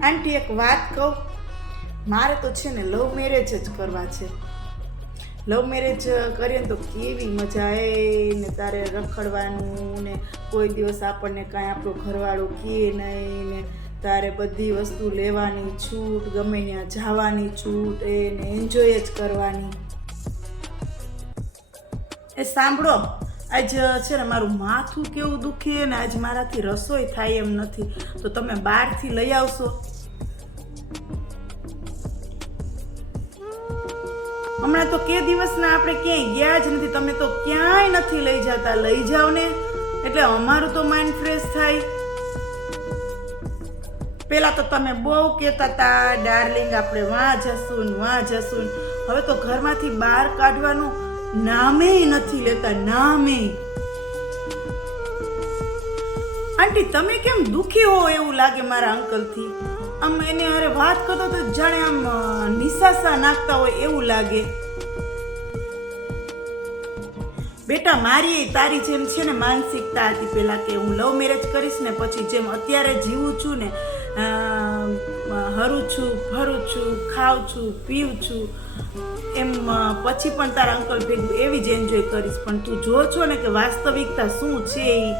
આંટી એક વાત કહું, મારે તો છે ને લવ મેરેજ જ કરવા છે. લવ મેરેજ કરીએ ને તો કેવી મજા આવે ને, તારે રખડવાનું ને, કોઈ દિવસ આપણને કાંઈ આપણો ઘરવાળો કહે નહીં ને, તારે બધી વસ્તુ લેવાની છૂટ, ગમે ત્યાં જવાની છૂટ, એને એન્જોય જ કરવાની. એ સાંભળો, આજ છે ને મારું માથું કેવું દુખે ને, આજ મારાથી રસોઈ થાય એમ નથી, તો તમે બહારથી લઈ આવશો? હમણાં તો કે દિવસના આપણે ક્યાંય ગયા જ નથી, તમે તો ક્યાંય નથી લઈ જતા. લઈ જાઓ ને, એટલે અમારું તો માઇન્ડ ફ્રેશ થાય. પેલા તો તમે બહુ કહેતા હતા, ડાર્લિંગ આપણે વાં જશું ને વાં જશું. હવે તો ઘરમાંથી બહાર કાઢવાનું નામે નથી લેતા, નામે. આંટી તમે કેમ દુખી હો એવું લાગે મારા અંકલથી. આમ એને હારે વાત કરતો તો જાણે આમ નિશાસા નાખતા હોય એવું લાગે. બેટા, મારી તારી જેમ છે ને માનસિકતા હતી પેલા, કે હું લવ મેરેજ કરીશ ને પછી જેમ અત્યારે જીવું છું ને, હરું છું, ફરું છું, ખાઉં છું, પીવું છું, એમ પછી પણ તારા અંકલ ભેગું એવી જ એન્જોય કરીશ. પણ તું જો છો ને કે વાસ્તવિકતા શું છે એ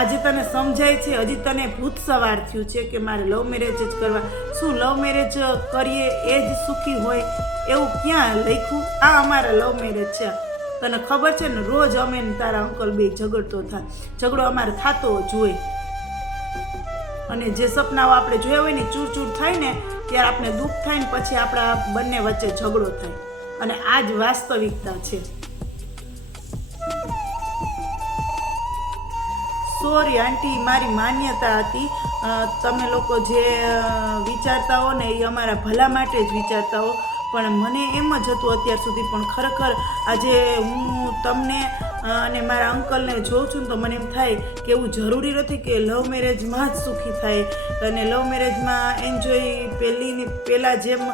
આજે તને સમજાય છે. હજી તને ભૂત સવાર થયું છે કે મારે લવ મેરેજ જ કરવા. શું લવ મેરેજ કરીએ એ જ સુખી હોય એવું ક્યાં લખ્યું? આ અમારા લવ મેરેજ છે. તને ખબર છે ને, રોજ અમે તારા અંકલ બે ઝઘડો અમારે થતો જ હોય. અને જે સપનાઓ આપણે જોયા હોય ને ચૂર થાય ને ત્યારે આપણે દુઃખ થાય ને પછી આપણા બંને વચ્ચે ઝઘડો થાય. અને આ જ વાસ્તવિકતા છે. સોરી આંટી, મારી માન્યતા હતી. તમે લોકો જે વિચારતા હો ને એ અમારા ભલા માટે જ વિચારતા હો, પણ મને એમ જ હતું અત્યાર સુધી. પણ ખરેખર આજે હું તમને અને મારા અંકલને જોઉં છું ને તો મને એમ થાય કે એવું જરૂરી નથી કે લવ મેરેજમાં જ સુખી થાય. અને લવ મેરેજમાં એન્જોય પહેલાં જેમ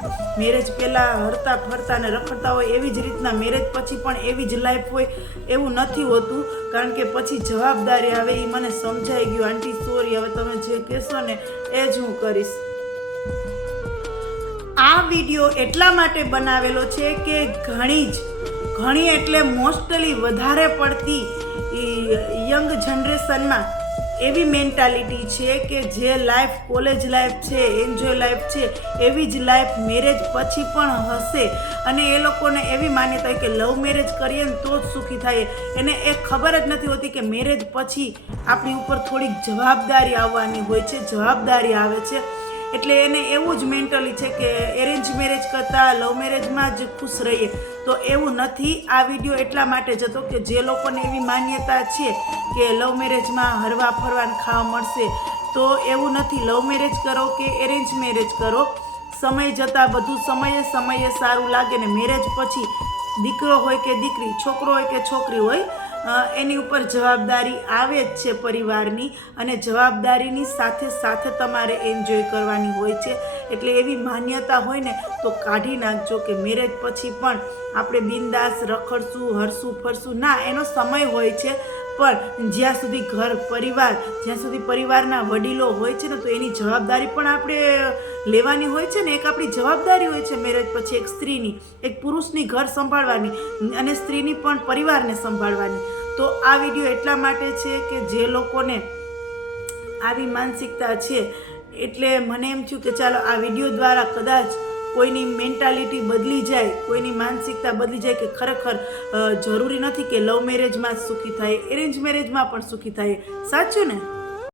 મેરેજ પહેલાં હરતા ફરતા ને રખડતા હોય એવી જ રીતના મેરેજ પછી પણ એવી જ લાઈફ હોય એવું નથી હોતું. કારણ કે પછી જવાબદારી આવે, એ મને સમજાઈ ગયું. આંટી સોરી, હવે તમે જે કહેશો ને એ જ હું કરીશ. આ વિડીયો એટલા માટે બનાવેલો છે કે ઘણી એટલે મોસ્ટલી વધારે પડતી યંગ જનરેશનમાં એવી મેન્ટાલિટી છે કે જે લાઈફ કોલેજ લાઈફ છે, એન્જોય લાઈફ છે, એવી જ લાઈફ મેરેજ પછી પણ હશે. અને એ લોકોને એવી માન્યતા હોય કે લવ મેરેજ કરીએ ને તો જ સુખી થાય. એને એ ખબર જ નથી હોતી કે મેરેજ પછી આપણી ઉપર થોડીક જવાબદારી આવવાની હોય છે, જવાબદારી આવે છે. એટલે એને એવું જ મેન્ટલી છે કે એરેન્જ મેરેજ કરતાં લવ મેરેજમાં જ ખુશ રહીએ. તો એવું નથી. આ વિડીયો એટલા માટે જ હતો કે જે લોકોને એવી માન્યતા છે કે લવ મેરેજમાં હરવા ફરવાને ખાવા મળશે, તો એવું નથી. લવ મેરેજ કરો કે એરેન્જ મેરેજ કરો, સમય જતાં બધું સમયે સારું લાગે. ને મેરેજ પછી દીકરો હોય કે દીકરી, છોકરો હોય કે છોકરી હોય, એની ઉપર જવાબદારી આવે જ છે પરિવારની. અને જવાબદારીની સાથે તમારે એન્જોય કરવાની હોય છે. એટલે એવી માન્યતા હોય ને તો કાઢી નાખજો કે મેરેજ પછી પણ આપણે બિંદાસ રખડશું, હરશું, ફરશું. ના, એનો સમય હોય છે, પણ જ્યાં સુધી જ્યાં સુધી પરિવારના વડીલો હોય છે ને તો એની જવાબદારી પણ આપણે લેવાની હોય છે ને. એક આપણી જવાબદારી હોય છે મેરેજ પછી એક સ્ત્રીની, એક પુરુષની ઘર સંભાળવાની અને સ્ત્રીની પણ પરિવારને સંભાળવાની. તો આ વિડીયો એટલા માટે છે કે જે લોકોને આવી માનસિકતા છે, એટલે મને એમ થયું કે ચાલો આ વિડીયો દ્વારા કદાચ કોઈની મેન્ટાલિટી બદલી જાય, કોઈની માનસિકતા બદલી જાય કે ખરેખર જરૂરી નથી કે લવ મેરેજમાં જ સુખી થાય, એરેન્જ મેરેજમાં પણ સુખી થાય. સાચું ને?